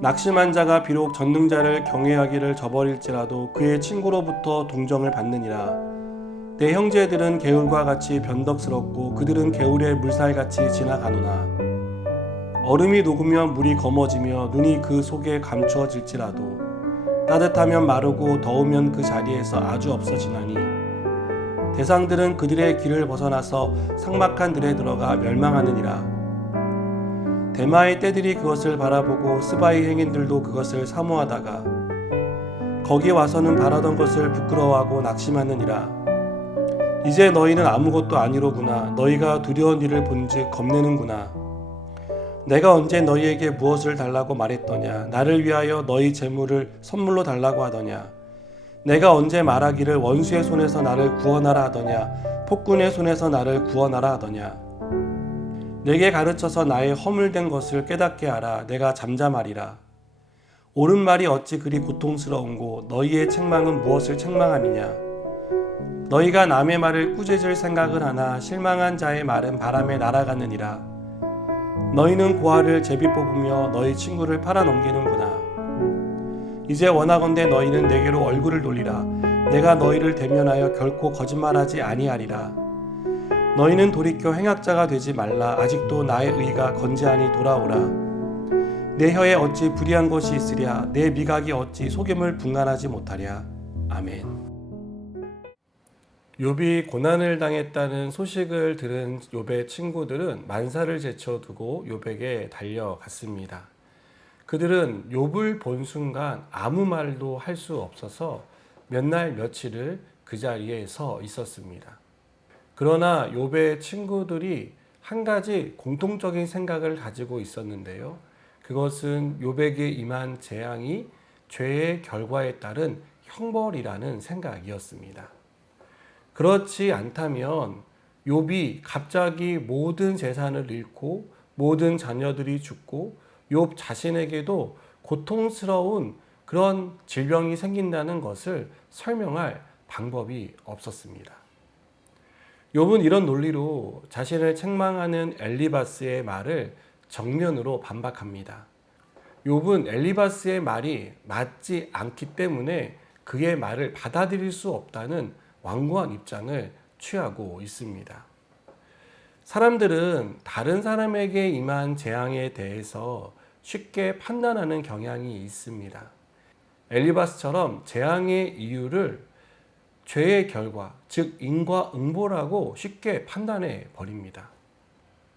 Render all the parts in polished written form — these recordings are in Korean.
낙심한 자가 비록 전능자를 경외하기를 저버릴지라도 그의 친구로부터 동정을 받느니라. 내 형제들은 개울과 같이 변덕스럽고 그들은 개울의 물살같이 지나가노나 얼음이 녹으면 물이 검어지며 눈이 그 속에 감추어질지라도 따뜻하면 마르고 더우면 그 자리에서 아주 없어지나니 대상들은 그들의 길을 벗어나서 삭막한 들에 들어가 멸망하느니라. 대마의 떼들이 그것을 바라보고 스바의 행인들도 그것을 사모하다가 거기 와서는 바라던 것을 부끄러워하고 낙심하느니라. 이제 너희는 아무것도 아니로구나. 너희가 두려운 일을 본즉 겁내는구나. 내가 언제 너희에게 무엇을 달라고 말했더냐. 나를 위하여 너희 재물을 선물로 달라고 하더냐. 내가 언제 말하기를 원수의 손에서 나를 구원하라 하더냐. 폭군의 손에서 나를 구원하라 하더냐. 내게 가르쳐서 나의 허물된 것을 깨닫게 하라. 내가 잠잠하리라. 옳은 말이 어찌 그리 고통스러운고 너희의 책망은 무엇을 책망함이냐. 너희가 남의 말을 꾸짖을 생각을 하나 실망한 자의 말은 바람에 날아가느니라. 너희는 고아를 제비 뽑으며 너희 친구를 팔아넘기는구나. 이제 원하건대 너희는 내게로 얼굴을 돌리라. 내가 너희를 대면하여 결코 거짓말하지 아니하리라. 너희는 돌이켜 행악자가 되지 말라. 아직도 나의 의가 건재하니 돌아오라. 내 혀에 어찌 불의한 것이 있으랴. 내 미각이 어찌 속임을 분간하지 못하랴. 아멘. 욥이 고난을 당했다는 소식을 들은 욥의 친구들은 만사를 제쳐두고 욥에게 달려갔습니다. 그들은 욥을 본 순간 아무 말도 할 수 없어서 몇 날 며칠을 그 자리에 서 있었습니다. 그러나 욥의 친구들이 한 가지 공통적인 생각을 가지고 있었는데요. 그것은 욥에게 임한 재앙이 죄의 결과에 따른 형벌이라는 생각이었습니다. 그렇지 않다면 욥이 갑자기 모든 재산을 잃고 모든 자녀들이 죽고 욥 자신에게도 고통스러운 그런 질병이 생긴다는 것을 설명할 방법이 없었습니다. 욥은 이런 논리로 자신을 책망하는 엘리바스의 말을 정면으로 반박합니다. 욥은 엘리바스의 말이 맞지 않기 때문에 그의 말을 받아들일 수 없다는 완고한 입장을 취하고 있습니다. 사람들은 다른 사람에게 임한 재앙에 대해서 쉽게 판단하는 경향이 있습니다. 엘리바스처럼 재앙의 이유를 죄의 결과, 즉 인과응보라고 쉽게 판단해 버립니다.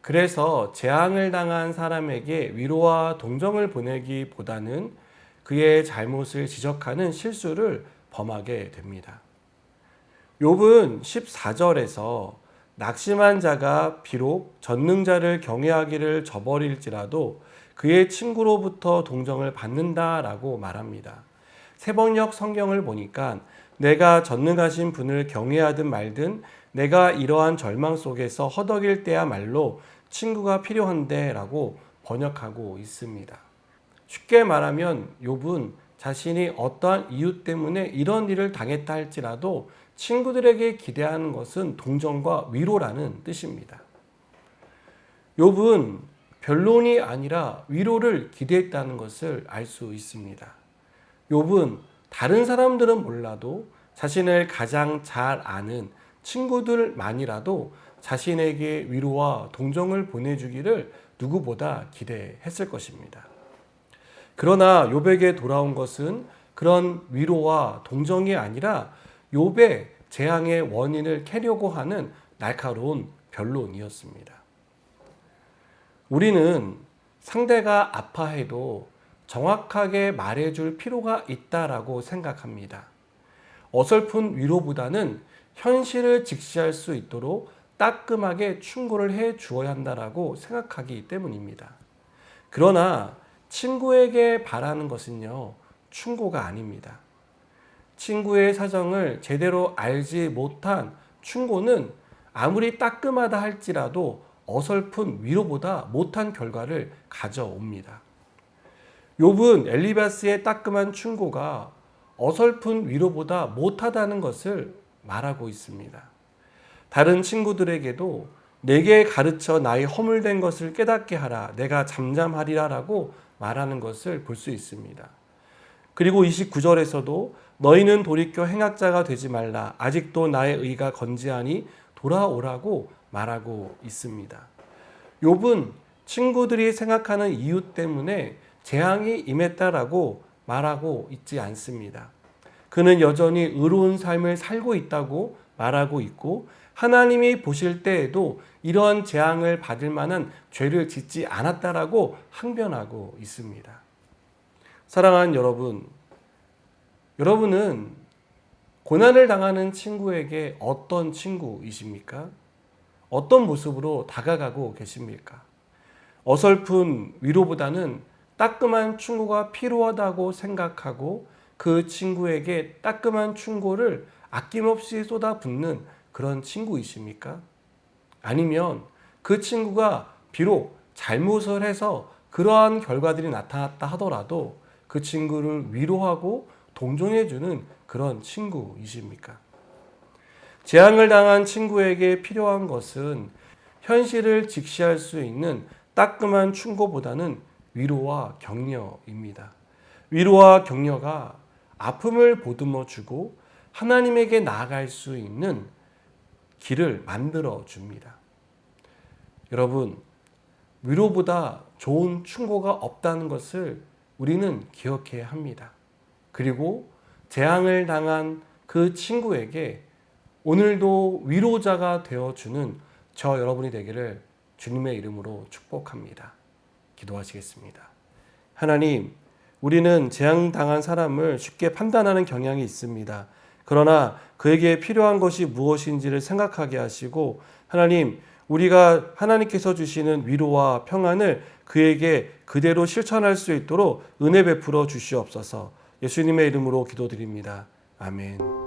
그래서 재앙을 당한 사람에게 위로와 동정을 보내기보다는 그의 잘못을 지적하는 실수를 범하게 됩니다. 욥은 14절에서 낙심한 자가 비록 전능자를 경외하기를 저버릴지라도 그의 친구로부터 동정을 받는다라고 말합니다. 새번역 성경을 보니까 내가 전능하신 분을 경외하든 말든 내가 이러한 절망 속에서 허덕일 때야말로 친구가 필요한데 라고 번역하고 있습니다. 쉽게 말하면 욥은 자신이 어떠한 이유 때문에 이런 일을 당했다 할지라도 친구들에게 기대하는 것은 동정과 위로라는 뜻입니다. 욥은 변론이 아니라 위로를 기대했다는 것을 알 수 있습니다. 욥은 다른 사람들은 몰라도 자신을 가장 잘 아는 친구들만이라도 자신에게 위로와 동정을 보내주기를 누구보다 기대했을 것입니다. 그러나 욥에게 돌아온 것은 그런 위로와 동정이 아니라 욥의 재앙의 원인을 캐려고 하는 날카로운 변론이었습니다. 우리는 상대가 아파해도 정확하게 말해줄 필요가 있다라고 생각합니다. 어설픈 위로보다는 현실을 직시할 수 있도록 따끔하게 충고를 해 주어야 한다라고 생각하기 때문입니다. 그러나 친구에게 바라는 것은요, 충고가 아닙니다. 친구의 사정을 제대로 알지 못한 충고는 아무리 따끔하다 할지라도 어설픈 위로보다 못한 결과를 가져옵니다. 욥은 엘리바스의 따끔한 충고가 어설픈 위로보다 못하다는 것을 말하고 있습니다. 다른 친구들에게도 내게 가르쳐 나의 허물된 것을 깨닫게 하라. 내가 잠잠하리라 라고 말하는 것을 볼 수 있습니다. 그리고 29절에서도 너희는 돌이켜 행악자가 되지 말라. 아직도 나의 의가 건재하니 돌아오라고 말하고 있습니다. 욥은 친구들이 생각하는 이유 때문에 재앙이 임했다라고 말하고 있지 않습니다. 그는 여전히 의로운 삶을 살고 있다고 말하고 있고 하나님이 보실 때에도 이러한 재앙을 받을 만한 죄를 짓지 않았다라고 항변하고 있습니다. 사랑하는 여러분, 여러분은 고난을 당하는 친구에게 어떤 친구이십니까? 어떤 모습으로 다가가고 계십니까? 어설픈 위로보다는 따끔한 충고가 필요하다고 생각하고 그 친구에게 따끔한 충고를 아낌없이 쏟아붓는 그런 친구이십니까? 아니면 그 친구가 비록 잘못을 해서 그러한 결과들이 나타났다 하더라도 그 친구를 위로하고 동정해주는 그런 친구이십니까? 재앙을 당한 친구에게 필요한 것은 현실을 직시할 수 있는 따끔한 충고보다는 위로와 격려입니다. 위로와 격려가 아픔을 보듬어 주고 하나님에게 나아갈 수 있는 길을 만들어 줍니다. 여러분, 위로보다 좋은 충고가 없다는 것을 우리는 기억해야 합니다. 그리고 재앙을 당한 그 친구에게 오늘도 위로자가 되어주는 저 여러분이 되기를 주님의 이름으로 축복합니다. 기도하시겠습니다. 하나님, 우리는 재앙당한 사람을 쉽게 판단하는 경향이 있습니다. 그러나 그에게 필요한 것이 무엇인지를 생각하게 하시고 하나님, 우리가 하나님께서 주시는 위로와 평안을 그에게 그대로 실천할 수 있도록 은혜 베풀어 주시옵소서. 예수님의 이름으로 기도드립니다. 아멘.